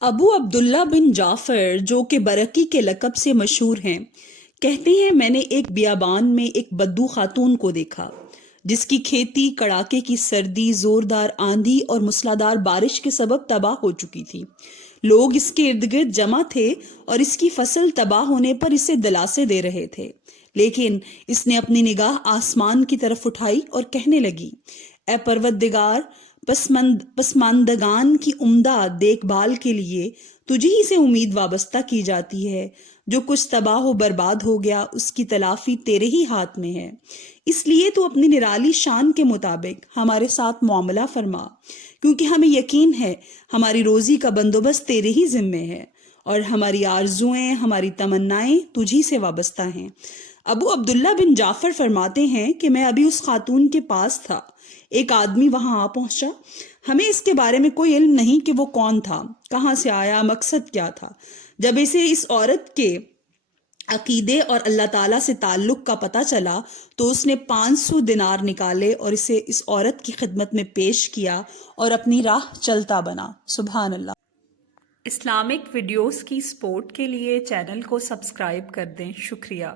ابو عبداللہ بن جعفر جو کہ برقی کے لقب سے مشہور ہیں کہتے ہیں میں نے ایک بیابان میں ایک بدو خاتون کو دیکھا جس کی کھیتی کڑاکے کی سردی زوردار آندھی اور موسلادھار بارش کے سبب تباہ ہو چکی تھی۔ لوگ اس کے ارد گرد جمع تھے اور اس کی فصل تباہ ہونے پر اسے دلاسے دے رہے تھے، لیکن اس نے اپنی نگاہ آسمان کی طرف اٹھائی اور کہنے لگی، اے پروردگار، پسماندگان کی عمدہ دیکھ بھال کے لیے تجھی ہی سے امید وابستہ کی جاتی ہے۔ جو کچھ تباہ و برباد ہو گیا اس کی تلافی تیرے ہی ہاتھ میں ہے، اس لیے تو اپنی نرالی شان کے مطابق ہمارے ساتھ معاملہ فرما، کیونکہ ہمیں یقین ہے ہماری روزی کا بندوبست تیرے ہی ذمے ہے اور ہماری آرزوئیں، ہماری تمنائیں تجھی سے وابستہ ہیں۔ ابو عبداللہ بن جعفر فرماتے ہیں کہ میں ابھی اس خاتون کے پاس تھا، ایک آدمی وہاں آ پہنچا۔ ہمیں اس کے بارے میں کوئی علم نہیں کہ وہ کون تھا، کہاں سے آیا، مقصد کیا تھا۔ جب اسے اس عورت کے عقیدے اور اللہ تعالیٰ سے تعلق کا پتہ چلا تو اس نے 500 دینار نکالے اور اسے اس عورت کی خدمت میں پیش کیا اور اپنی راہ چلتا بنا۔ سبحان اللہ۔ اسلامک ویڈیوز کی سپورٹ کے لیے چینل کو سبسکرائب کر دیں۔ شکریہ۔